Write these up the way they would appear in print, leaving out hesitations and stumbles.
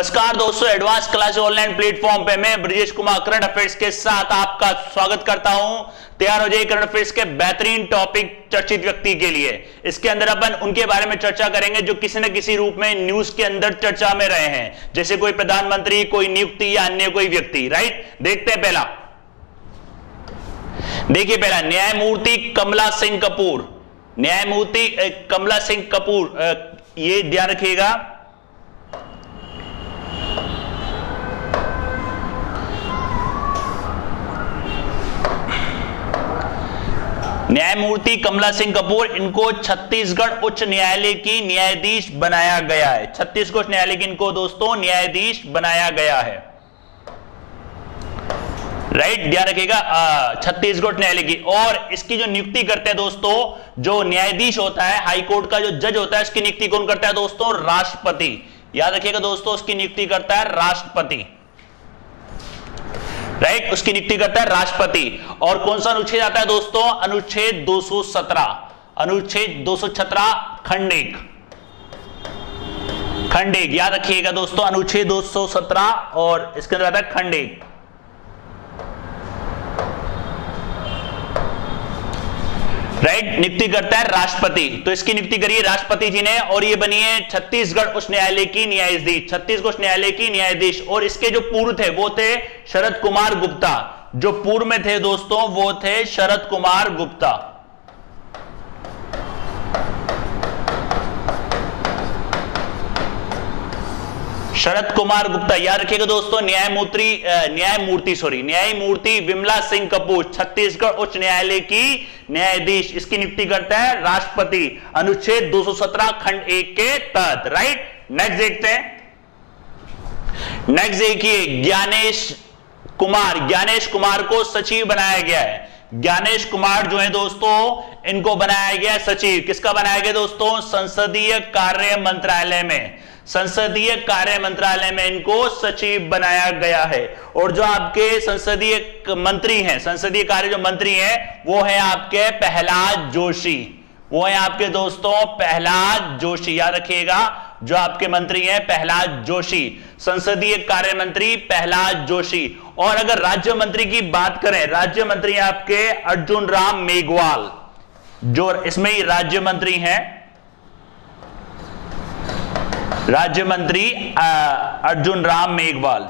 नमस्कार दोस्तों, advance class online platform पे मैं ब्रजेश कुमार करंट अफेयर्स के साथ आपका स्वागत करता हूं। तैयार हो जाइए करंट अफेयर्स के बेहतरीन टॉपिक चर्चित व्यक्ति के लिए। इसके अंदर अपन उनके बारे में चर्चा करेंगे जो किसी न किसी रूप में न्यूज के अंदर चर्चा में रहे हैं, जैसे कोई प्रधानमंत्री, कोई नियुक्ति या अन्य कोई व्यक्ति। राइट, देखते हैं पहला। देखिए पहला, न्यायमूर्ति कमला सिंह कपूर। न्यायमूर्ति कमला सिंह कपूर, ये ध्यान रखिएगा। न्यायमूर्ति कमला सिंह कपूर, इनको छत्तीसगढ़ उच्च न्यायालय की न्यायाधीश बनाया गया है। छत्तीसगढ़ उच्च न्यायालय की इनको दोस्तों न्यायाधीश बनाया गया है। राइट, ध्यान रखिएगा, छत्तीसगढ़ न्यायालय की। और इसकी जो नियुक्ति करते हैं दोस्तों, जो न्यायाधीश होता है, हाई कोर्ट का जो जज होता है, उसकी नियुक्ति कौन करता है दोस्तों? राष्ट्रपति। याद रखिएगा दोस्तों, उसकी नियुक्ति करता है राष्ट्रपति। राइट, उसकी नियुक्ति करता है राष्ट्रपति। और कौन सा अनुच्छेद आता है दोस्तों? अनुच्छेद 217। अनुच्छेद 217 खंड एक। खंड एक याद रखिएगा दोस्तों, अनुच्छेद 217 और इसके अंदर आता है खंड एक। राइट, नियुक्ति करता है राष्ट्रपति। तो इसकी नियुक्ति करिए राष्ट्रपति जी ने, और ये बनी है छत्तीसगढ़ उच्च न्यायालय की न्यायाधीश। छत्तीसगढ़ उच्च न्यायालय की न्यायाधीश। और इसके जो पूर्व थे वो थे शरद कुमार गुप्ता। जो पूर्व में थे दोस्तों वो थे शरद कुमार गुप्ता। शरद कुमार गुप्ता याद रखिएगा दोस्तों। न्यायमूर्ति विमला सिंह कपूर, छत्तीसगढ़ उच्च न्यायालय की न्यायाधीश। इसकी नियुक्ति करता है राष्ट्रपति, अनुच्छेद 217 खंड 1 के तहत। राइट, नेक्स्ट देखते हैं। नेक्स्ट देखिए, ज्ञानेश कुमार को सचिव बनाया गया है। ज्ञानेश कुमार जो है दोस्तों, इनको बनाया गया सचिव। किसका बनाया गया दोस्तों? संसदीय कार्य मंत्रालय में। संसदीय कार्य मंत्रालय में इनको सचिव बनाया गया है। और जो आपके संसदीय मंत्री हैं, संसदीय कार्य जो मंत्री हैं, वो है आपके प्रहलाद जोशी। वो है आपके दोस्तों प्रहलाद जोशी। याद रखिएगा, जो आपके मंत्री हैं प्रहलाद जोशी, संसदीय कार्य मंत्री प्रहलाद जोशी। और अगर राज्य मंत्री की बात करें, राज्य मंत्री आपके अर्जुन राम मेघवाल, जो इसमें ही राज्य मंत्री हैं, राज्य मंत्री अर्जुन राम मेघवाल।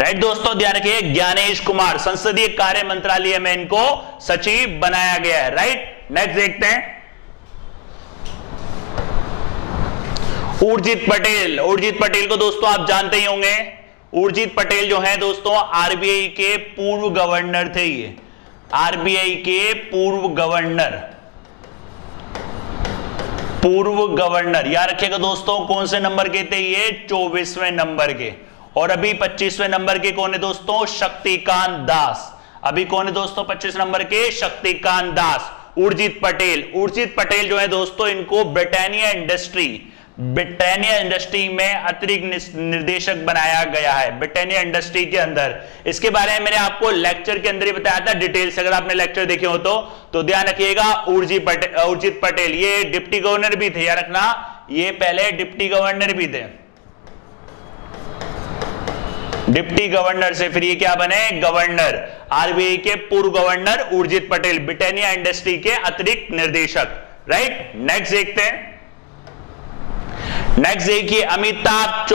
राइट दोस्तों, ध्यान रखिए, ज्ञानेश कुमार संसदीय कार्य मंत्रालय में इनको सचिव बनाया गया है। राइट, नेक्स्ट देखते हैं। उर्जित पटेल। उर्जित पटेल को दोस्तों आप जानते ही होंगे। उर्जित पटेल जो है दोस्तों आरबीआई के पूर्व गवर्नर थे। ये आरबीआई के पूर्व गवर्नर याद रखिएगा दोस्तों, कौन से नंबर के थे ये? 24वें नंबर के। और अभी 25वें नंबर के कौन है दोस्तों? शक्तिकांत दास। अभी कौन है दोस्तों 25 नंबर के? शक्तिकांत दास। उर्जित पटेल जो है दोस्तों, इनको ब्रिटानिया इंडस्ट्री में अतिरिक्त निर्देशक बनाया गया है। ब्रिटानिया इंडस्ट्री के अंदर। इसके बारे में मैंने आपको लेक्चर के अंदर ही बताया था डिटेल से, अगर आपने लेक्चर देखे हो तो ध्यान रखिएगा। उर्जित पटेल ये डिप्टी गवर्नर भी थे, याद रखना, ये पहले डिप्टी गवर्नर भी थे। डिप्टी गवर्नर से फिर ये क्या बने? गवर्नर। आरबीआई के पूर्व governor Urjit Patel, Britannia industry के अतिरिक्त निर्देशक। राइट, नेक्स्ट देखते हैं। नेक्स्ट देखिए, अमिताभ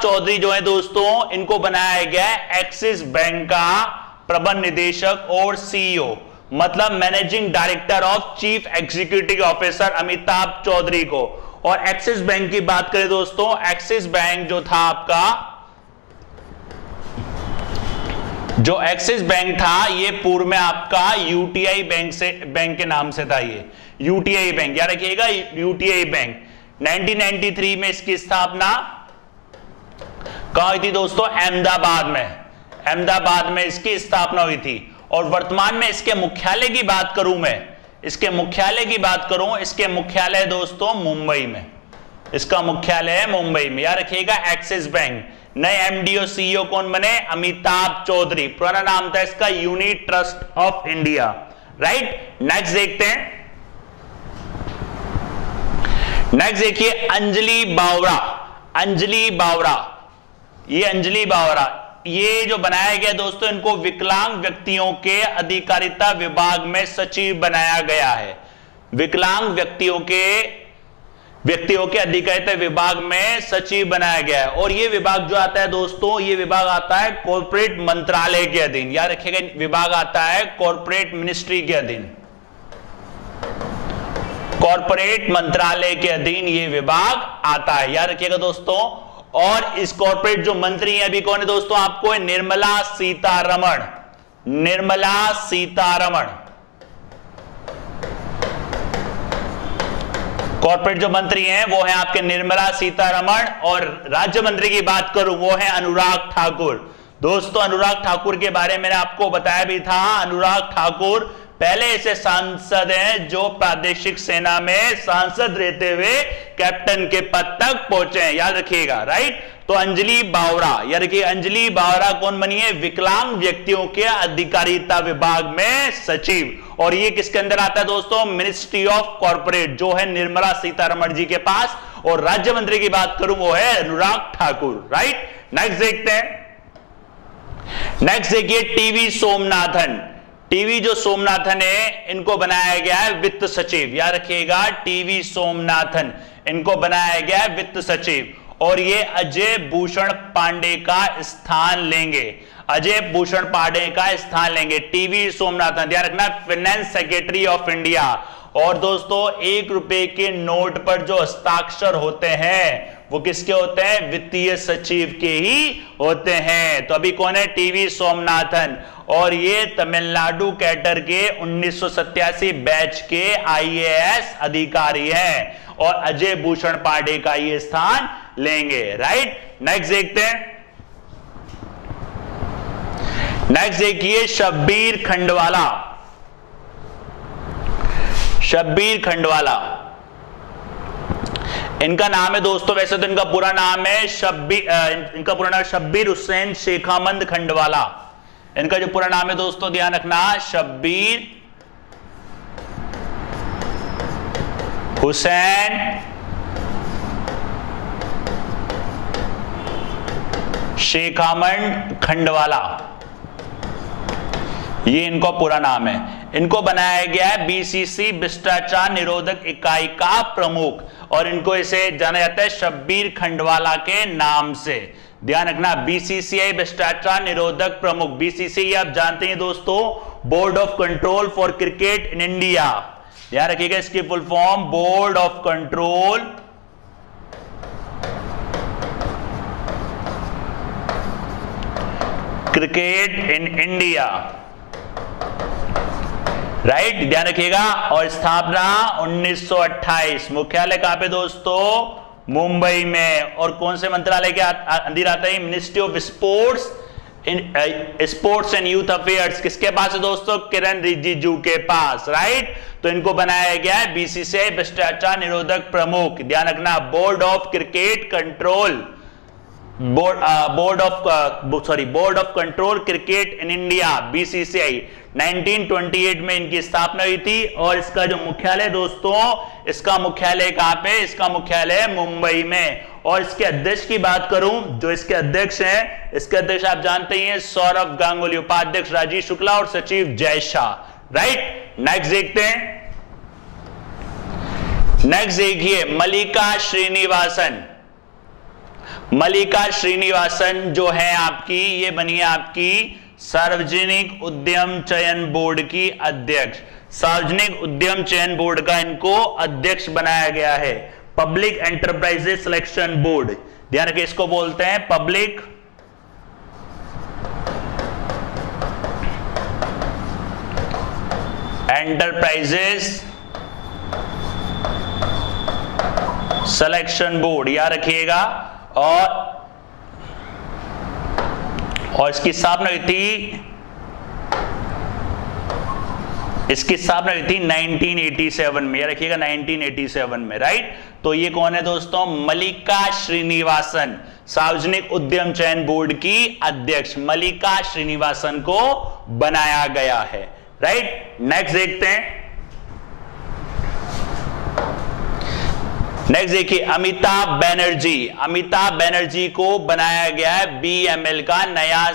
चौधरी जो है दोस्तों, इनको बनाया गया है एक्सिस बैंक का प्रबंध निदेशक और सीईओ, मतलब managing director of chief executive officer Amitabh Chaudhary को। और एक्सिस बैंक की बात करें दोस्तों, एक्सिस बैंक जो था आपका, जो एक्सिस बैंक था, ये पूर्व में आपका यूटीआई बैंक के नाम से था। ये यूटीआई बैंक याद रखिएगा, यूटीआई बैंक। 1993 में इसकी स्थापना कहां हुई थी दोस्तों? अहमदाबाद में इसकी स्थापना हुई थी। और वर्तमान में इसके मुख्यालय की बात करूं मैं, इसके मुख्यालय दोस्तों मुंबई में। इसका मुख्यालय है मुंबई में। याद रखिएगा, एक्सिस बैंक। नए एमडी और सीईओ कौन बने? अमिताभ चौधरी। पुराना नाम था इसका unit trust of India. Right, next देखते हैं। नेक्स्ट देखिए अंजलि बावरा। अंजलि बावरा, ये अंजलि बावरा, ये जो बनाया गया दोस्तों, इनको विकलांग व्यक्तियों के अधिकारिता विभाग में सचिव बनाया गया है। विकलांग व्यक्तियों के अधिकारिता विभाग में सचिव बनाया गया है। और ये विभाग जो आता है दोस्तों, ये विभाग आता है कॉर्पोरेट मंत्रालय के अधीन। याद रखिएगा, विभाग आता है कॉर्पोरेट मिनिस्ट्री के अधीन, कॉर्पोरेट मंत्रालय के अधीन ये विभाग आता है। याद रखिएगा दोस्तों। और इस कॉर्पोरेट जो मंत्री हैं अभी कौन है दोस्तों, आपको है निर्मला सीतारमण। निर्मला सीतारमण कॉर्पोरेट जो मंत्री हैं वो है आपके निर्मला सीतारमण। और राज्य मंत्री की बात करूं वो है अनुराग ठाकुर। दोस्तों अनुराग ठाकुर के बारे में मैंने आपको बताया भी था। अनुराग ठाकुर पहले ऐसे सांसद हैं जो प्रादेशिक सेना में सांसद रहते हुए कैप्टन के पद तक पहुंचे हैं। याद रखिएगा, राइट। तो अंजलि बावरा, याद रखिए अंजलि बावरा कौन बनी है, विकलांग व्यक्तियों के अधिकारिता विभाग में सचिव। और ये किसके अंदर आता है दोस्तों, मिनिस्ट्री ऑफ कॉर्पोरेट, जो है निर्मला सीतारमण जी के पास। और राज्य मंत्री की बात करूं वो है अनुराग ठाकुर, राइट। नेक्स्ट देखते हैं। नेक्स्ट देखिए टीवी सोमनाथन। टीवी जो सोमनाथन है इनको बनाया गया है वित्त सचिव। याद रखिएगा टीवी सोमनाथन, इनको बनाया गया है वित्त सचिव। और ये अजय भूषण पांडे का स्थान लेंगे। अजय भूषण पांडे का स्थान लेंगे टीवी सोमनाथन। ध्यान रखना, फाइनेंस सेक्रेटरी ऑफ इंडिया। और दोस्तों 1 रुपए के नोट पर जो हस्ताक्षर होते हैं वो किसके होते हैं, वित्तीय सचिव के ही होते हैं। तो अभी कौन है, टीवी सोमनाथन। और ये तमिलनाडु कैडर के 1987 बैच के IAS अधिकारी हैं। और अजय भूषण पांडे का ये स्थान लेंगे, राइट। नेक्स्ट देखते हैं। नेक्स्ट देखिए शब्बीर खंडवाला। शब्बीर खंडवाला, इनका नाम है दोस्तों, वैसे तो इनका पूरा नाम है इनका पूरा नाम शब्बीर हुसैन शेखामंद खंडवाला। इनका जो पूरा नाम है दोस्तों ध्यान रखना, शब्बीर हुसैन शेखामंद खंडवाला, ये इनका पूरा नाम है। इनको बनाया गया है BCC भ्रष्टाचार निरोधक इकाई का प्रमुख। और इनको इसे जाना जाता है शब्बीर खंडवाला के नाम से। ध्यान रखना, BCCI भ्रष्टाचार निरोधक प्रमुख। BCCI आप जानते हैं दोस्तों, board of control for cricket in India. ध्यान रखिएगा इसकी full form, board of control cricket in India, right. ध्यान रखिएगा। और स्थापना 1928। मुख्यालय कहां पे दोस्तों, मुंबई में। और कौन से मंत्रालय के अंदर आता है, ministry of sports and youth affairs. किसके पास है दोस्तों, किरण रिजिजू के पास, राइट। तो इनको बनाया गया है BCCI भ्रष्टाचार निरोधक प्रमुख। ध्यान रखना, board of cricket control, board of control cricket in India, BCCI। 1928 में इनकी स्थापना हुई थी। और इसका जो मुख्यालय दोस्तों, इसका मुख्यालय कहां पे, इसका मुख्यालय मुंबई में। और इसके अध्यक्ष की बात करूं, जो इसके अध्यक्ष हैं, इसके अध्यक्ष आप जानते ही हैं सौरभ गांगुली, उपाध्यक्ष राजीव शुक्ला और सचिव जय शाह, राइट। नेक्स्ट देखते हैं। नेक्स्ट देखिए मल्लिका श्रीनिवासन। मल्लिका श्रीनिवासन जो है आपकी, ये बनी है आपकी सार्वजनिक उद्यम चयन बोर्ड की अध्यक्ष। सार्वजनिक उद्यम चयन बोर्ड का इनको अध्यक्ष बनाया गया है। पब्लिक एंटरप्राइजेस सिलेक्शन बोर्ड, ध्यान रखिए इसको बोलते हैं पब्लिक एंटरप्राइजेस सिलेक्शन बोर्ड, याद रखिएगा। और इसकी स्थापना हुई थी, इसकी स्थापना हुई थी 1987 में, याद रखिएगा 1987 में, राइट। तो ये कौन है दोस्तों, मल्लिका श्रीनिवासन, सार्वजनिक उद्यम चयन बोर्ड की अध्यक्ष मल्लिका श्रीनिवासन को बनाया गया है, राइट। नेक्स्ट देखते हैं। नेक्स्ट देखिए अमिताभ बनर्जी को बनाया गया है बीएमएल का नया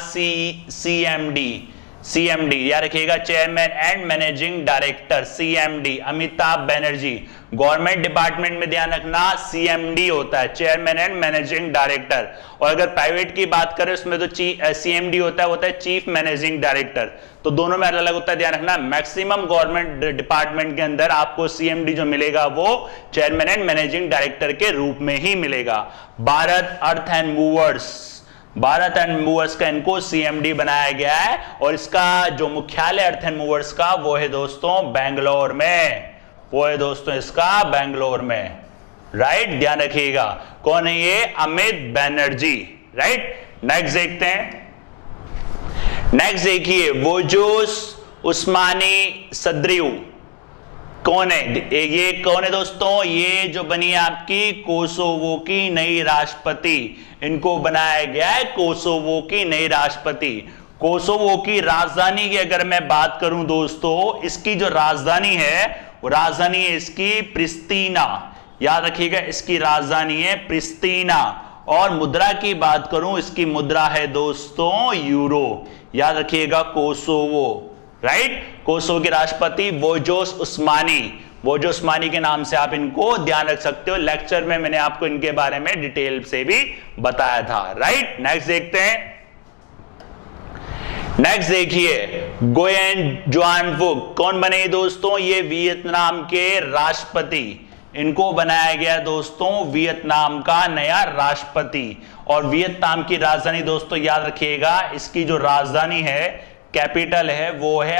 सीएमडी याद रखिएगा, chairman and managing director, CMD Amitabh Banerjee. Government department में ध्यान रखना सीएमडी होता है, चेयरमैन एंड मैनेजिंग डायरेक्टर, और अगर प्राइवेट की बात करें उसमें तो सीएमडी होता है चीफ मैनेजिंग डायरेक्टर। तो दोनों में अलग अलग होता है, ध्यान रखना। मैक्सिमम गवर्नमेंट डिपार्टमेंट के अंदर आपको सीएमडी जो मिलेगा वो चेयरमैन एंड मैनेजिंग डायरेक्टर के रूप में ही मिलेगा। भारत अर्थ एंड मूवर्स का इनको सीएमडी बनाया गया है, और इसका जो मुख्यालय अर्थ एंड मूवर्स का वो है दोस्तों बेंगलोर में, इसका बेंगलोर में, राइट, ध्यान रखिएगा। कौन है ये? अमित बनर्जी, राइट। नेक्स्ट देखते हैं। नेक्स्ट देखिए वोजोस उस्मानी सद्रियू कौन है? ये कौन है दोस्तों? ये जो बनी है आपकी कोसोवो की नई राष्ट्रपति, इनको बनाया गया है कोसोवो की नई राष्ट्रपति। कोसोवो की राजधानी की अगर मैं बात करूं दोस्तों, इसकी जो राजधानी है वो राजधानी है इसकी प्रिस्तीना, याद रखिएगा, इसकी राजधानी है प्रिस्तीना। और मुद्रा की बात करूं, इसकी मुद्रा है दोस्तों यूरो, याद रखिएगा कोसोवो, राइट। कोसोवो के राष्ट्रपति वोजोस उस्मानी के नाम से आप इनको ध्यान रख सकते हो। लेक्चर में मैंने आपको इनके बारे में डिटेल से भी बताया था, राइट। नेक्स्ट देखते हैं। नेक्स्ट देखिए गुयेन जुआन फुक कौन बने दोस्तों? ये वियतनाम के राष्ट्रपति, इनको बनाया गया दोस्तों वियतनाम का नया राष्ट्रपति। और वियतनाम की राजधानी दोस्तों याद रखिएगा, इसकी जो राजधानी है, कैपिटल है, वो है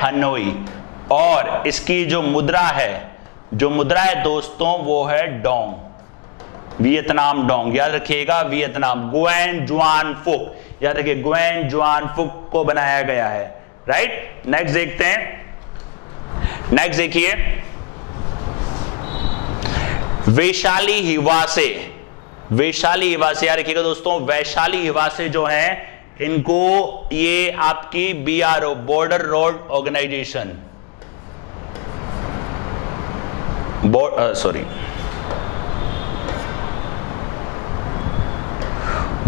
हनोई, और इसकी जो मुद्रा है दोस्तों वो है डोंग, वियतनाम डोंग, याद रखिएगा वियतनाम। गुयेन जुआन फुक, याद रखिए गुयेन जुआन फुक को बनाया गया है, राइट। नेक्स्ट देखते हैं। नेक्स्ट देखिए वैशाली हिवासे याद रखिएगा दोस्तों, वैशाली हिवासे जो हैं इनको ये आपकी BRO border road organisation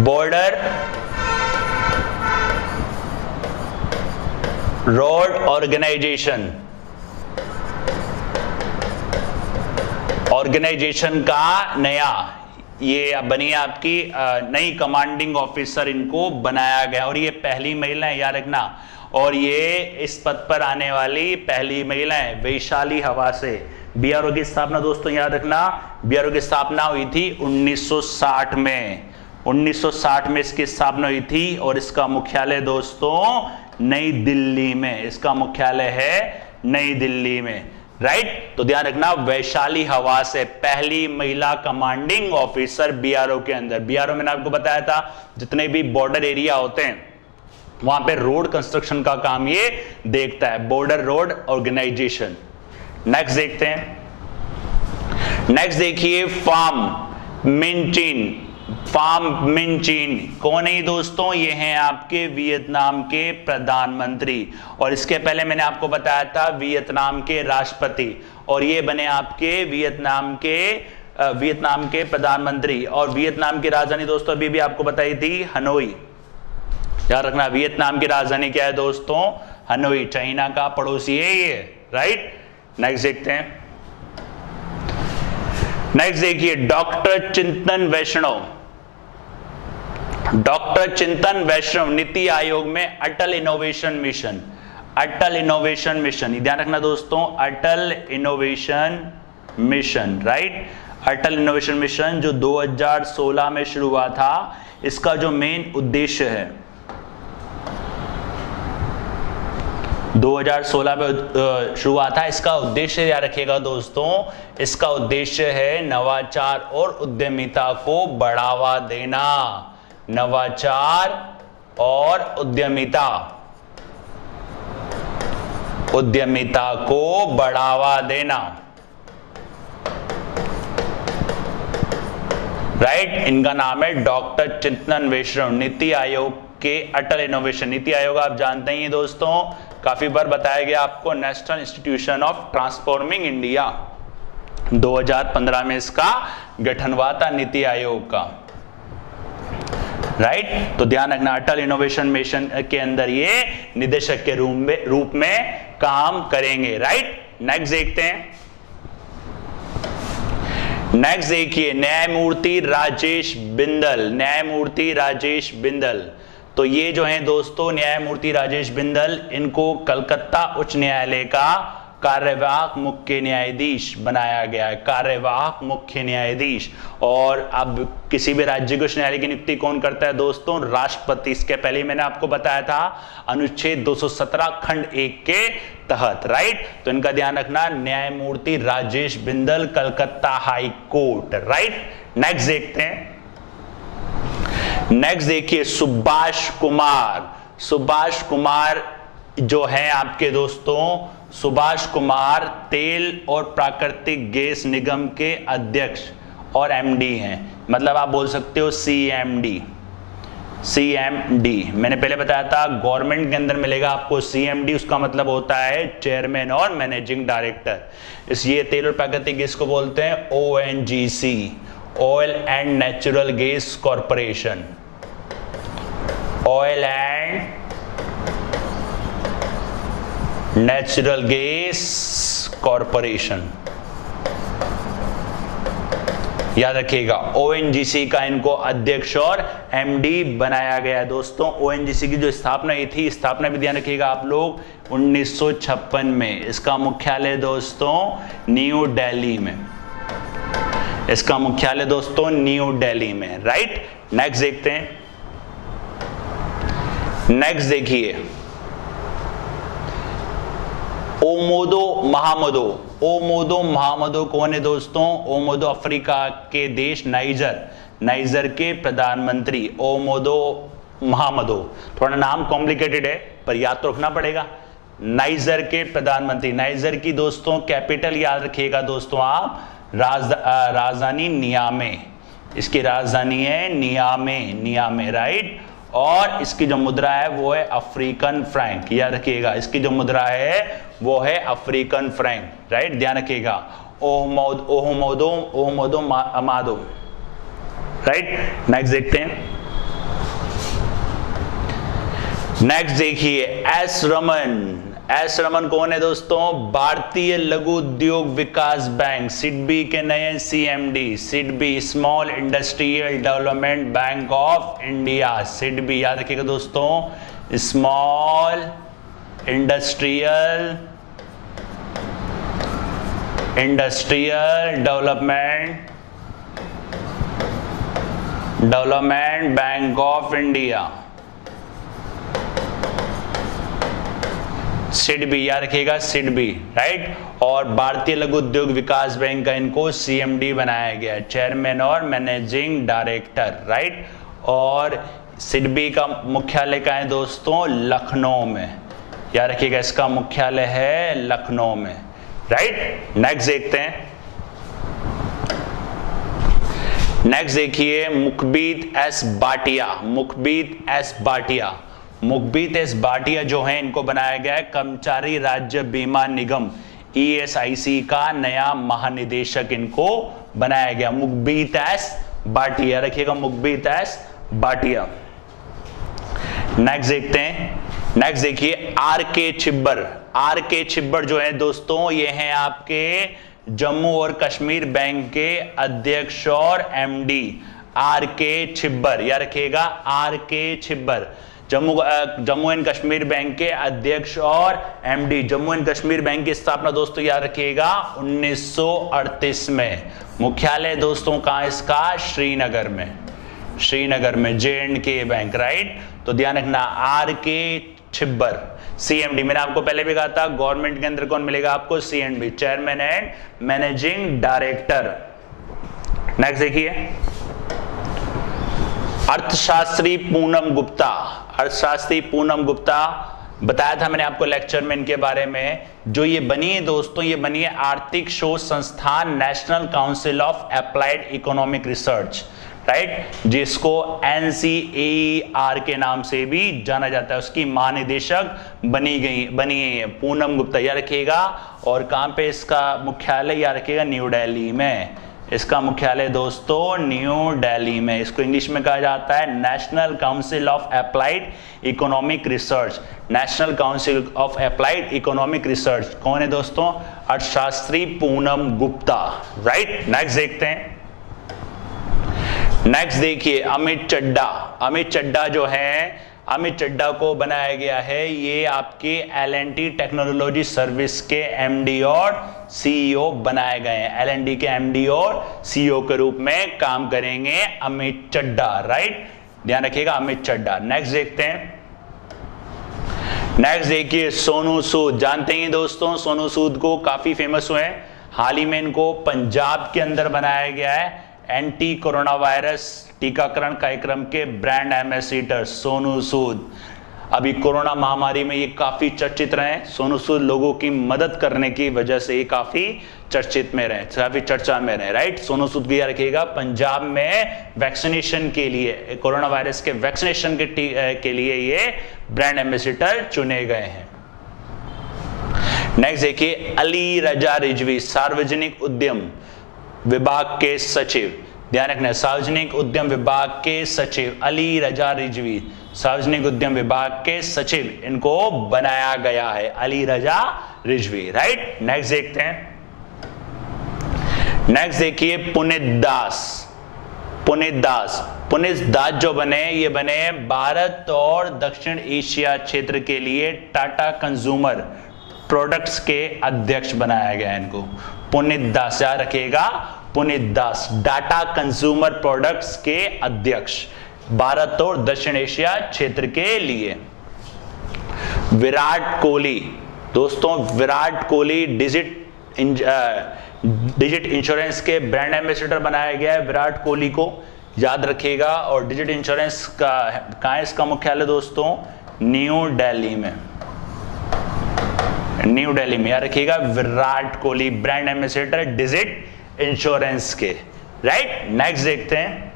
border road organisation का नया ये बनी आपकी नई कमांडिंग ऑफिसर इनको बनाया गया, और ये पहली महिला है, याद रखना, और ये इस पद पर आने वाली पहली महिला है वैशाली हिवासे। बीआरओ की स्थापना दोस्तों याद रखना, बीआरओ की स्थापना हुई थी 1960 में इसकी स्थापना हुई थी, और इसका मुख्यालय दोस्तों नई दिल्ली में, इसका मुख्यालय है नई दिल्ली में, राइट। तो ध्यान रखना वैशाली हिवासे पहली महिला कमांडिंग ऑफिसर बीआरओ के अंदर। बीआरओ मैंने आपको बताया था जितने भी बॉर्डर एरिया होते हैं वहां पे रोड कंस्ट्रक्शन का काम ये देखता है, बॉर्डर रोड ऑर्गेनाइजेशन। नेक्स्ट देखते हैं। नेक्स्ट देखिए फार्म मिनचिन कौन है दोस्तों? ये हैं आपके वियतनाम के प्रधानमंत्री, और इसके पहले मैंने आपको बताया था वियतनाम के राष्ट्रपति, और ये बने आपके वियतनाम के प्रधानमंत्री। और वियतनाम की राजधानी दोस्तों अभी भी आपको बताई थी हनोई, याद रखना वियतनाम की राजधानी क्या है दोस्तों? हनोई, चाइना का पड़ोसी है ये, राइट। नेक्स्ट देखते हैं। नेक्स्ट देखिए डॉक्टर चिंतन वैष्णव नीति आयोग में अटल इनोवेशन मिशन, ध्यान रखना दोस्तों, अटल इनोवेशन मिशन, राइट। अटल इनोवेशन मिशन जो 2016 में शुरू हुआ था, इसका जो मेन उद्देश्य है 2016 में शुरू हुआ था, इसका उद्देश्य याद रखिएगा दोस्तों, इसका उद्देश्य है नवाचार और उद्यमिता को बढ़ावा देना, नवाचार और उद्यमिता को बढ़ावा देना, राइट। इनका नाम है डॉक्टर चिंतन वैष्णव, नीति आयोग के अटल इनोवेशन। नीति आयोग आप जानते ही दोस्तों काफी बार बताया गया आपको, national institution of transforming India 2015 में इसका गठन हुआ था, नीति आयोग का, राइट। तो ध्यान रखना, अटल इनोवेशन मिशन के अंदर ये निदेशक के रूप में काम करेंगे, राइट। नेक्स्ट देखते हैं, नेक्स्ट देखिए न्यायमूर्ति राजेश बिंदल, न्यायमूर्ति राजेश बिंदल। तो ये जो है दोस्तों न्यायमूर्ति राजेश बिंदल, इनको कलकत्ता उच्च न्यायालय का कार्यवाहक मुख्य न्यायाधीश बनाया गया है, कार्यवाहक मुख्य न्यायाधीश। और अब किसी भी राज्य के उच्च न्यायालय की नियुक्ति कौन करता है दोस्तों? राष्ट्रपति। इसके पहले मैंने आपको बताया था अनुच्छेद 217 खंड 1 के तहत, राइट। तो इनका ध्यान रखना, न्यायमूर्ति Rajesh Bindal, Calcutta high court, right. Next देखते हैं, नेक्स्ट देखिए सुभाष कुमार। सुभाष कुमार जो है आपके दोस्तों, सुभाष कुमार तेल और प्राकृतिक गैस निगम के अध्यक्ष और एमडी हैं, मतलब आप बोल सकते हो सीएमडी। सीएमडी मैंने पहले बताया था, गवर्नमेंट के अंदर मिलेगा आपको सीएमडी, उसका मतलब होता है चेयरमैन और मैनेजिंग डायरेक्टर। इसलिए तेल और प्राकृतिक गैस को बोलते हैं ONGC, oil and natural gas corporation, oil and natural gas corporation, याद रखिएगा। ओएनजीसी का इनको अध्यक्ष और एमडी बनाया गया है दोस्तों। ओएनजीसी की जो स्थापना हुई थी, स्थापना भी ध्यान रखिएगा आप लोग 1956 में। इसका मुख्यालय दोस्तों न्यू दिल्ली में, इसका मुख्यालय दोस्तों न्यू दिल्ली में, राइट। नेक्स्ट देखते हैं, नेक्स्ट देखिए ओमोदो महामदो। ओमोदो महामदो कौन है दोस्तों? ओमोदो अफ्रीका के देश नाइजर के प्रधानमंत्री ओमोदो महामदो। थोड़ा नाम कॉम्प्लिकेटेड है पर याद तो रखना पड़ेगा। नाइजर के प्रधानमंत्री, नाइजर की दोस्तों कैपिटल याद रखिएगा दोस्तों आप, राजधानी नियामे, इसकी राजधानी है नियामे, राइट। और इसकी जो मुद्रा है वो है अफ्रीकन फ्रैंक, याद रखिएगा, इसकी जो मुद्रा है वो है अफ्रीकन फ्रैंक, राइट, ध्यान रखिएगा। ओहमोदो अमादो, राइट। नेक्स्ट देखते हैं, नेक्स्ट देखिए एस रमन कौन है दोस्तों? भारतीय लघु उद्योग विकास बैंक, सिडबी के नए CMD, SIDBI small industrial development bank of India, SIDBI याद रखिएगा दोस्तों, small industrial development bank of India, SIDBI याद रखिएगा, सिडबी, राइट। और भारतीय लघु उद्योग विकास बैंक का इनको सीएमडी बनाया गया, चेयरमैन और मैनेजिंग डायरेक्टर, राइट। और सिडबी का मुख्यालय कहाँ है दोस्तों? लखनऊ में, याद रखिएगा, इसका मुख्यालय है लखनऊ में, राइट। नेक्स्ट देखते हैं, नेक्स्ट देखिए मुखबीत एस भाटिया जो है इनको बनाया गया है कर्मचारी राज्य बीमा निगम ईएसआईसी का नया महानिदेशक इनको बनाया गया, मुखबीत एस भाटिया, रखिएगा मुखबीत एस भाटिया। नेक्स्ट देखते हैं, नेक्स्ट देखिए आर के छिब्बर जो है दोस्तों, ये हैं आपके जम्मू और कश्मीर बैंक के अध्यक्ष और एमडी, आर के छिब्बर, याद रखिएगा, आर के छिब्बर, जम्मू एंड कश्मीर बैंक के अध्यक्ष और MD. Jammu and Kashmir bank की स्थापना दोस्तों याद रखिएगा 1938 में। मुख्यालय दोस्तों कहाँ इसका? श्रीनगर में, J&K बैंक, राइट। तो ध्यान रखना, आर के छिब्बर, सीएमडी, मैंने आपको पहले भी कहा था गवर्नमेंट के अंदर कौन मिलेगा आपको? CMD, chairman and managing director. Next देखिए अर्थशास्त्री पूनम गुप्ता, बताया था मैंने आपको लेक्चर में इनके बारे में। जो ये बनी है दोस्तों, ये बनी है आर्थिक शोध संस्थान national council of applied economic research, right, जिसको NCAER के नाम से भी जाना जाता है। उसकी महानिदेशक बनी है पूनम गुप्ता, याद रखिएगा। और कहां पे इसका मुख्यालय, याद रखिएगा, न्यू दिल्ली में। इसका मुख्यालय दोस्तों न्यू दिल्ली में। इसको इंग्लिश में कहा जाता है national council of applied economic research. National council of applied economic research कौन है दोस्तों? अर्थशास्त्री पूनम गुप्ता, राइट। नेक्स्ट देखते हैं। नेक्स्ट देखिए अमित चड्डा। अमित चड्डा जो है, अमित चड्डा को बनाया गया है, ये आपके L&T टेक्नोलॉजी सर्विस के MD और CEO बनाए गए हैं। L&T के MD और CEO के रूप में काम करेंगे अमित चड्डा, राइट, ध्यान रखिएगा अमित चड्डा। नेक्स्ट देखते हैं। नेक्स्ट देखिए सोनू सूद। जानते हैं दोस्तों सोनू सूद को, काफी फेमस हुए हैं। हाल ही में इनको पंजाब के अंदर बनाया गया है एंटी कोरोना वायरस टीकाकरण कार्यक्रम के ब्रांड एम्बेसडर सोनू सूद। अभी कोरोना महामारी में ये काफी चर्चित रहे। सोनू सूद लोगों की मदद करने की वजह से ये काफी चर्चित में रहे, काफी चर्चा में रहे, राइट। सोनू सूद को याद रखिएगा, पंजाब में वैक्सीनेशन के लिए, कोरोना वायरस के वैक्सीनेशन के लिए ये ब्रांड एम्बेसडर चुने गए हैं। नेक्स्ट देखिए अली रजा रिजवी, सार्वजनिक उद्यम विभाग के सचिव। ध्यान रखना, सार्वजनिक उद्यम विभाग के सचिव अली रजा रिजवी, सार्वजनिक उद्यम विभाग के सचिव इनको बनाया गया है, अली रजा रिजवी, राइट। नेक्स्ट देखते हैं। नेक्स्ट देखिए पुनीत दास। पुनीत दास जो बने, ये बने भारत और दक्षिण एशिया क्षेत्र के लिए टाटा कंज्यूमर प्रोडक्ट्स के अध्यक्ष बनाया गया है इनको। पुनीत दास, याद रखिएगा पुनीत दास, टाटा कंज्यूमर प्रोडक्ट्स के अध्यक्ष, भारत और दक्षिण एशिया क्षेत्र के लिए। विराट कोहली दोस्तों, विराट कोहली डिजिट इंश्योरेंस के ब्रांड एम्बेसडर बनाया गया है विराट कोहली को, याद रखिएगा। और डिजिट इंश्योरेंस का कहां है इसका मुख्यालय दोस्तों? न्यू दिल्ली में, न्यू दिल्ली में, याद रखिएगा Virat Kohli brand ambassador digit insurance के, राइट। नेक्स्ट देखते हैं।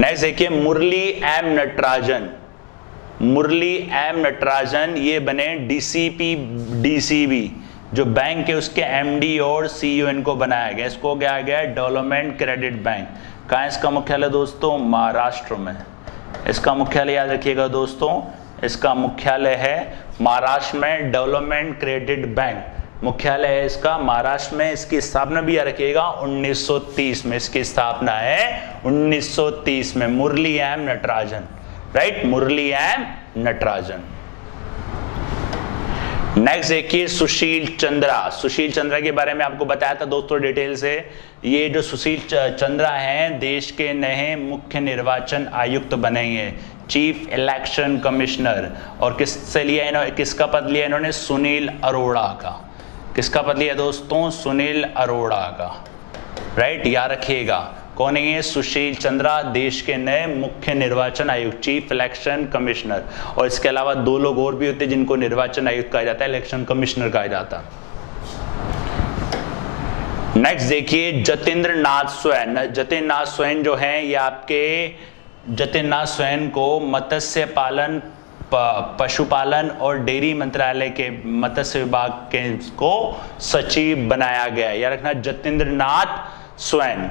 नेक्स्ट देखिए मुरली एम नटराजन। मुरली एम नटराजन ये बने DCB जो बैंक है उसके MD और CEO इनको बनाया गया। इसको क्या गया है? Development credit bank. कहाँ इसका मुख्यालय दोस्तों? महाराष्ट्र में। इसका मुख्यालय याद रखिएगा दोस्तों, इसका मुख्यालय है महाराष्ट्र में, डेवलपमेंट क्रेडिट बैंक मुख्यालय है इसका महाराष्ट्र में। इसकी स्थापना भी याद रखिएगा 1930 में, इसकी स्थापना है 1930 में। मुरली एम नटराजन, राइट, मुरली एम नटराजन। नेक्स्ट देखिए सुशील चंद्रा। सुशील चंद्रा के बारे में आपको बताया था दोस्तों डिटेल से। ये जो सुशील चंद्रा हैं देश के नए मुख्य निर्वाचन आयुक्त बने हैं, चीफ इलेक्शन कमिश्नर। और किससे लिया, किसका पद लिया इन्होंने? सुनील अरोड़ा का। किसका पद लिया दोस्तों? सुनील अरोड़ा का, राइट, याद रखिएगा। कौन है ये? सुशील चंद्रा, देश के नए मुख्य निर्वाचन आयुक्त, चीफ इलेक्शन कमिश्नर। और इसके अलावा दो लोग और भी होते हैं जिनको निर्वाचन आयुक्त कहा जाता है, इलेक्शन कमिश्नर कहा जाता है। नेक्स्ट देखिए जतेंद्र नाथ स्वैन। जतेंद्र नाथ स्वैन जो है ये आपके, जतेंद्र नाथ स्वैन को मत्स्य पालन, पशुपालन और डेयरी मंत्रालय के मत्स्य विभाग के को सचिव बनाया गया है। याद रखना जतेंद्र नाथ स्वैन,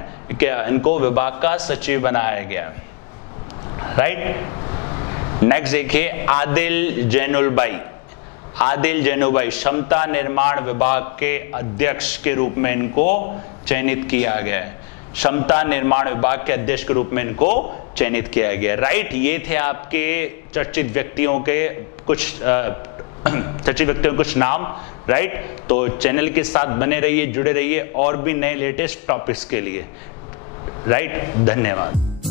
इनको विभाग का सचिव बनाया गया, राइट। नेक्स्ट देखिए आदिल जैनुल भाई। आदिल जैनुल भाई क्षमता निर्माण विभाग के अध्यक्ष के रूप में इनको चयनित किया गया है। क्षमता निर्माण विभाग के अध्यक्ष के रूप में इनको चयनित किया गया, राइट। ये थे आपके चर्चित व्यक्तियों के कुछ नाम, राइट। तो चैनल के साथ बने रहिए, जुड़े रहिए और भी नए लेटेस्ट टॉपिक्स के लिए, राइट। धन्यवाद।